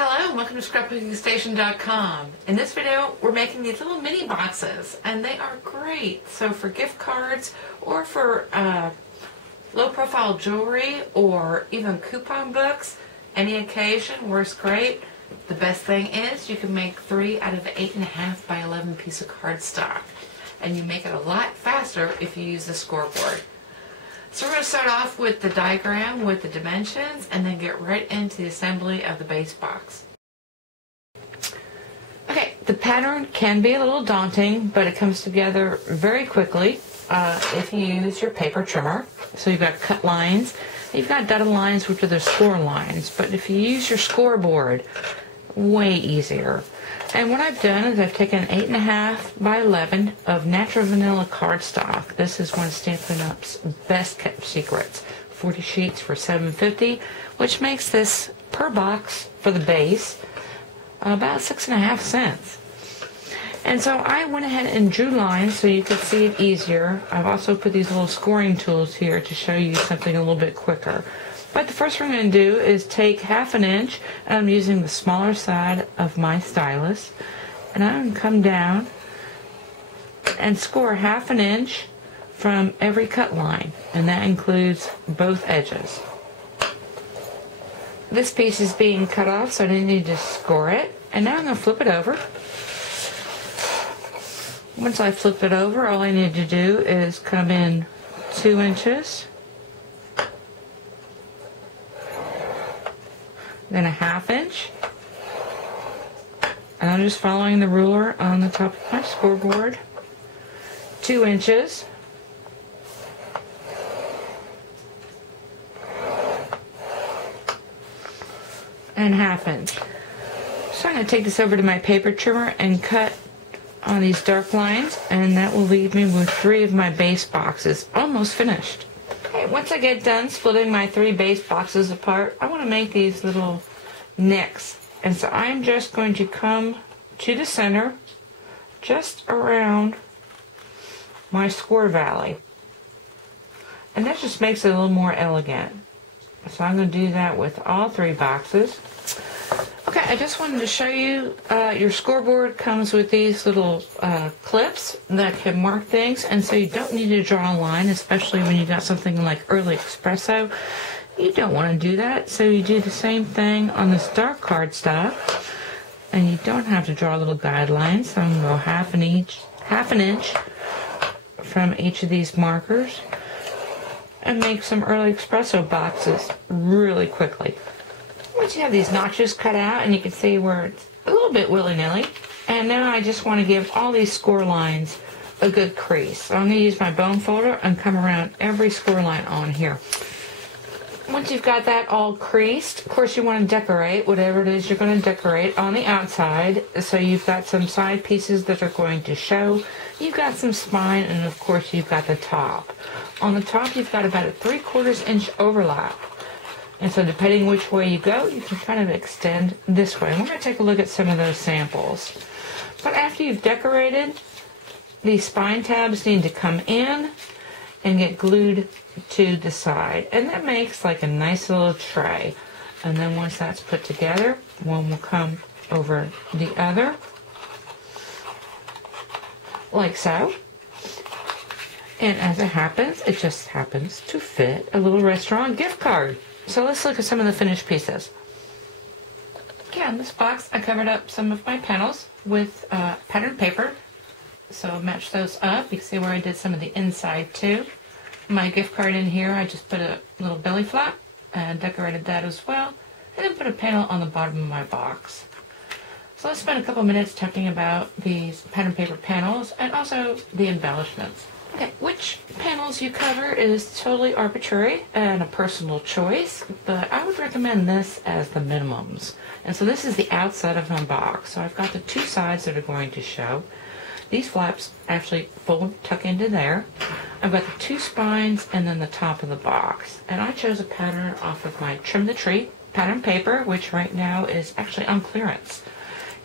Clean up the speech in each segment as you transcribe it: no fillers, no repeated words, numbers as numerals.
Hello, welcome to scrapbookingstation.com. In this video, we're making these little mini boxes, and they are great. So for gift cards, or for low-profile jewelry, or even coupon books, any occasion works great. The best thing is you can make 3 out of 8.5 by 11 piece of cardstock, and you make it a lot faster if you use the scoreboard. So we're going to start off with the diagram with the dimensions and then get right into the assembly of the base box. Okay, the pattern can be a little daunting, but it comes together very quickly if you use your paper trimmer. So you've got cut lines, you've got dotted lines, which are the score lines, but if you use your scoreboard, way easier. And what I've done is I've taken 8.5 by 11 of natural vanilla cardstock. This is one of Stampin' Up's best kept secrets. 40 sheets for $7.50, which makes this per box for the base about 6.5 cents. And so I went ahead and drew lines so you could see it easier. I've also put these little scoring tools here to show you something a little bit quicker. But the first thing I'm going to do is take 1/2 inch, and I'm using the smaller side of my stylus, and I'm going to come down and score 1/2 inch from every cut line, and that includes both edges. This piece is being cut off, so I didn't need to score it, and now I'm going to flip it over. Once I flip it over, all I need to do is come in 2 inches, then 1/2 inch, and I'm just following the ruler on the top of my scoreboard, 2 inches, and 1/2 inch. So I'm going to take this over to my paper trimmer and cut on these dark lines, and that will leave me with 3 of my base boxes almost finished. Okay, once I get done splitting my 3 base boxes apart, I want to make these little necks. And so I'm just going to come to the center, just around my score valley. And that just makes it a little more elegant. So I'm going to do that with all 3 boxes. Okay, I just wanted to show you, your scoreboard comes with these little clips that can mark things, and so you don't need to draw a line, especially when you got something like early espresso. You don't want to do that, so you do the same thing on this dark cardstock, and you don't have to draw little guidelines. So I'm going to go 1/2 inch from each of these markers and make some early espresso boxes really quickly. Once you have these notches cut out, and you can see where it's a little bit willy-nilly, and now I just want to give all these score lines a good crease. So I'm going to use my bone folder and come around every score line on here. Once you've got that all creased, of course you want to decorate whatever it is you're going to decorate on the outside. So you've got some side pieces that are going to show. You've got some spine, and of course you've got the top. On the top you've got about a 3/4 inch overlap. And so depending which way you go, you can kind of extend this way. And we're going to take a look at some of those samples. But after you've decorated, these spine tabs need to come in and get glued to the side. And that makes like a nice little tray. And then once that's put together, one will come over the other, like so. And as it happens, it just happens to fit a little restaurant gift card. So let's look at some of the finished pieces. Okay, on this box I covered up some of my panels with patterned paper. So match those up. You can see where I did some of the inside too. My gift card in here, I just put a little belly flap and decorated that as well. And then put a panel on the bottom of my box. So let's spend a couple minutes talking about these patterned paper panels and also the embellishments. Okay, which panels you cover is totally arbitrary and a personal choice, but I would recommend this as the minimums. And so this is the outside of my box. So I've got the 2 sides that are going to show. These flaps actually tuck into there. I've got the 2 spines and then the top of the box. And I chose a pattern off of my Trim the Tree pattern paper, which right now is actually on clearance.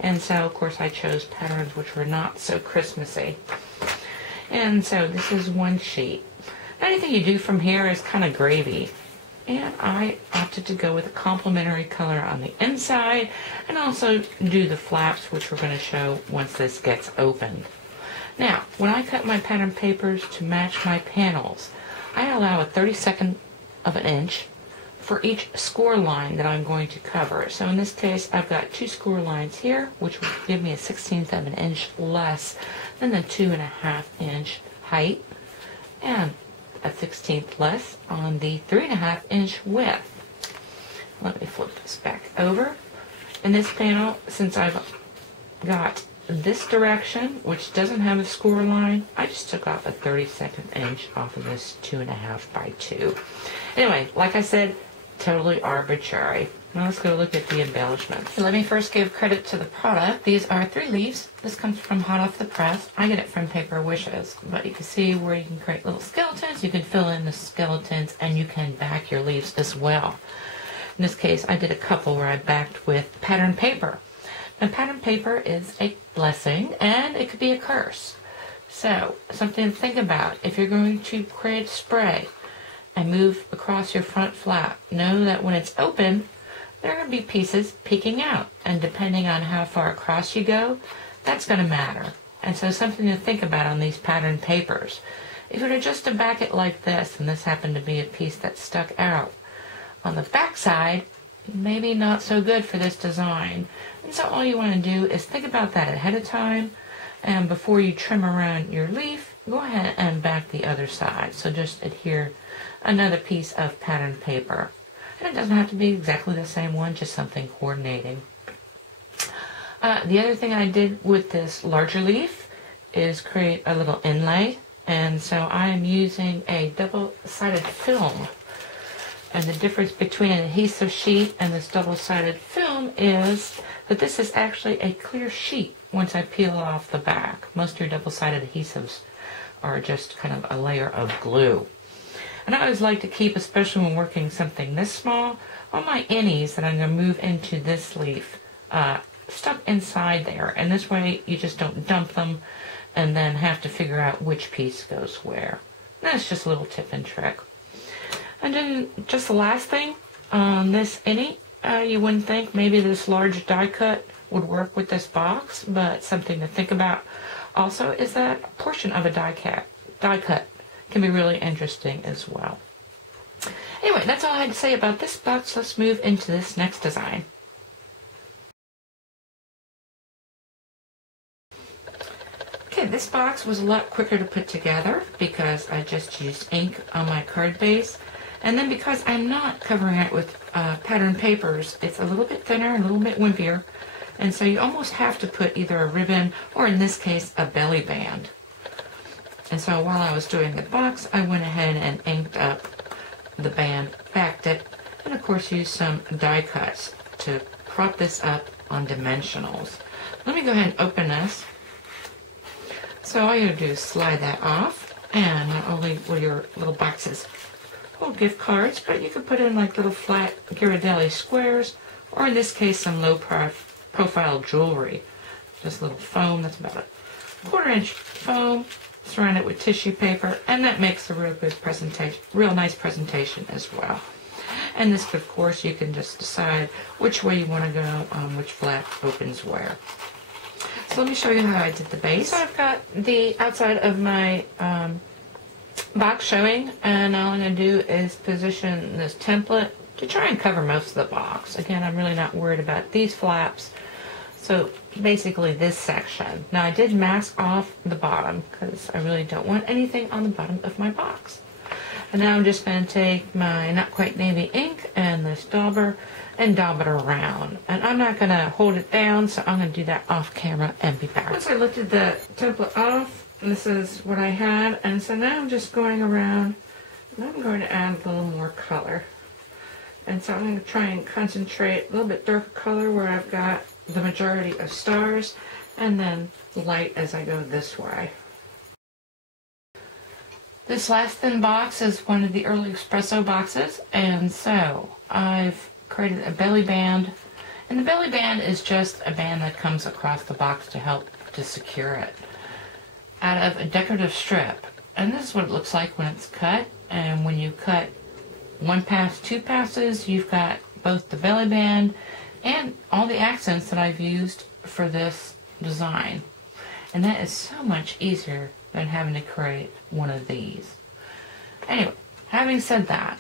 And so, of course, I chose patterns which were not so Christmassy. And so this is 1 sheet. Anything you do from here is kind of gravy. And I opted to go with a complementary color on the inside and also do the flaps, which we're going to show once this gets opened. Now, when I cut my pattern papers to match my panels, I allow a 32nd of an inch for each score line that I'm going to cover. So in this case, I've got 2 score lines here, which will give me a 1/16 of an inch less than the 2.5 inch height, and a 1/16 less on the 3.5 inch width. Let me flip this back over. In this panel, since I've got this direction, which doesn't have a score line, I just took off a 32nd inch off of this 2.5 by 2. Anyway, like I said, totally arbitrary. Now let's go look at the embellishments. Let me first give credit to the product. These are 3 leaves. This comes from hot off the press. I get it from Paper Wishes, but you can see where you can create little skeletons. You can fill in the skeletons and you can back your leaves as well. In this case, I did a couple where I backed with pattern paper. Now, pattern paper is a blessing and it could be a curse. So, something to think about. If you're going to create spray and move across your front flap, know that when it's open, there are going to be pieces peeking out. And depending on how far across you go, that's going to matter. And so something to think about on these pattern papers. If you were just to back it like this, and this happened to be a piece that stuck out on the back side, maybe not so good for this design. And so all you want to do is think about that ahead of time, and before you trim around your leaf, go ahead and back the other side. So just adhere another piece of pattern paper. And it doesn't have to be exactly the same one, just something coordinating. The other thing I did with this larger leaf is create a little inlay, and so I am using a double-sided film. And the difference between an adhesive sheet and this double-sided film is that this is actually a clear sheet once I peel off the back. Most of your double-sided adhesives are just kind of a layer of glue. And I always like to keep, especially when working something this small, all my innies that I'm going to move into this leaf stuck inside there. And this way you just don't dump them and then have to figure out which piece goes where. That's just a little tip and trick. And then just the last thing on this innie, you wouldn't think maybe this large die cut would work with this box, but something to think about also is that a portion of a die cut can be really interesting as well. Anyway, that's all I had to say about this box. Let's move into this next design. Okay, this box was a lot quicker to put together because I just used ink on my card base. And then because I'm not covering it with pattern papers, it's a little bit thinner, a little bit wimpier. And so you almost have to put either a ribbon or, in this case, a belly band. And so while I was doing the box, I went ahead and inked up the band, backed it, and of course used some die cuts to prop this up on dimensionals. Let me go ahead and open this. So all you do is slide that off, and not only will your little boxes hold gift cards, but you could put in like little flat Ghirardelli squares, or in this case some low profile jewelry. Just a little foam, that's about a 1/4 inch foam, surround it with tissue paper, and that makes a real good presentation, real nice presentation as well. And this, of course, you can just decide which way you want to go, which flap opens where. So let me show you how I did the base. So I've got the outside of my box showing, and all I'm going to do is position this template to try and cover most of the box. Again, I'm really not worried about these flaps. So basically this section. Now I did mask off the bottom because I really don't want anything on the bottom of my box. And now I'm just going to take my not quite navy ink and this dauber and daub it around. And I'm not going to hold it down, so I'm going to do that off camera and be back. Once I lifted the template off, this is what I had. And so now I'm just going around and I'm going to add a little more color. And so I'm going to try and concentrate a little bit darker color where I've got the majority of stars, and then light as I go this way. This last thin box is one of the early espresso boxes, and so I've created a belly band, and the belly band is just a band that comes across the box to help to secure it out of a decorative strip. And this is what it looks like when it's cut, and when you cut one pass, two passes, you've got both the belly band and all the accents that I've used for this design. And that is so much easier than having to create one of these. Anyway, having said that,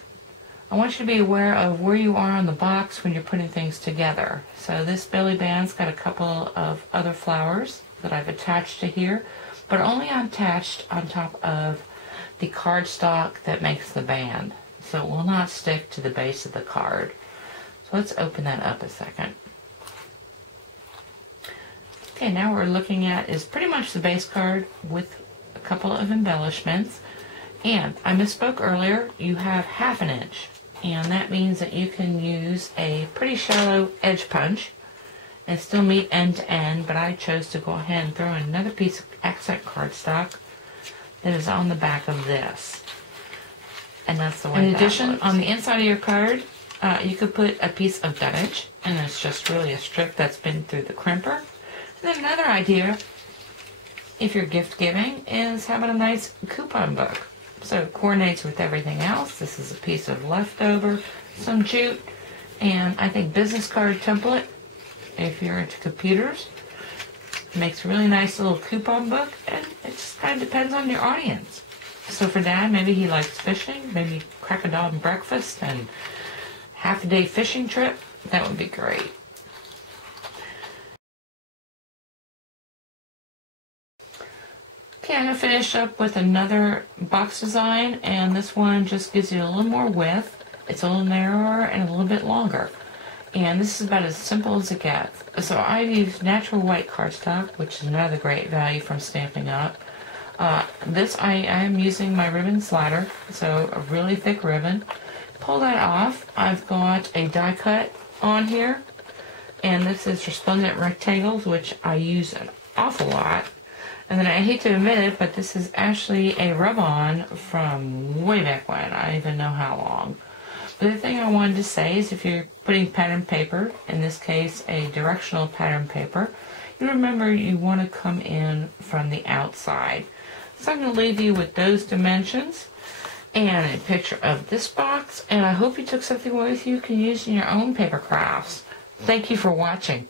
I want you to be aware of where you are on the box when you're putting things together. So this belly band's got a couple of other flowers that I've attached to here, but only attached on top of the cardstock that makes the band. So it will not stick to the base of the card. So let's open that up a second. Okay, now what we're looking at is pretty much the base card with a couple of embellishments. And I misspoke earlier, you have 1/2 inch. And that means that you can use a pretty shallow edge punch and still meet end to end, but I chose to go ahead and throw in another piece of accent cardstock that is on the back of this. And that's the way. In addition, on the inside of your card, you could put a piece of dunnage, and it's just really a strip that's been through the crimper. And then another idea, if you're gift giving, is having a nice coupon book. So it coordinates with everything else. This is a piece of leftover, some jute, and I think business card template, if you're into computers. It makes a really nice little coupon book, and it just kind of depends on your audience. So for Dad, maybe he likes fishing, maybe crack a dog breakfast and half-a-day fishing trip. That would be great. Okay, I'm going to finish up with another box design, and this one just gives you a little more width. It's a little narrower and a little bit longer. And this is about as simple as it gets. So I've used natural white cardstock, which is another great value from Stampin' Up. This I am using my ribbon slider, so a really thick ribbon. Pull that off. I've got a die cut on here, and this is resplendent rectangles, which I use an awful lot. And then I hate to admit it, but this is actually a rub-on from way back when. I don't even know how long. The other thing I wanted to say is if you're putting pattern paper, in this case a directional pattern paper, you remember you want to come in from the outside. So I'm going to leave you with those dimensions and a picture of this box, and I hope you took something away with you can use in your own paper crafts. Thank you for watching.